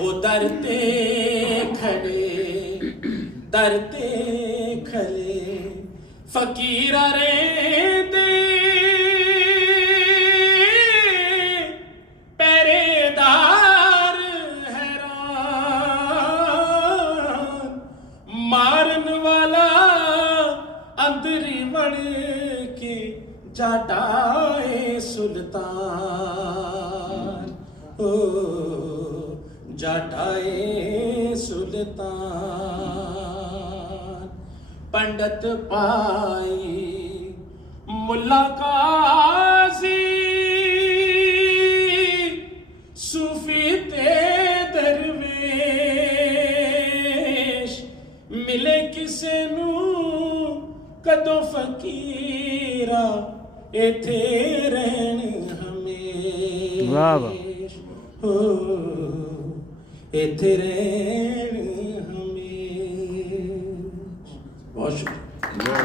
वो दरते खड़े फकीरा रे दे पहरेदार हैरान मारन वाला अंदरी वड़ के जाटाए सुल्तान ओ जाटाए सुल्तान पंडित पाई मुल्ला काजी सूफी ते दरवेश मिले किसे नू कदों फकीरा इथे रहन हमें वाह वाह हो इथे रहन हमें बहुत शुक्रिया।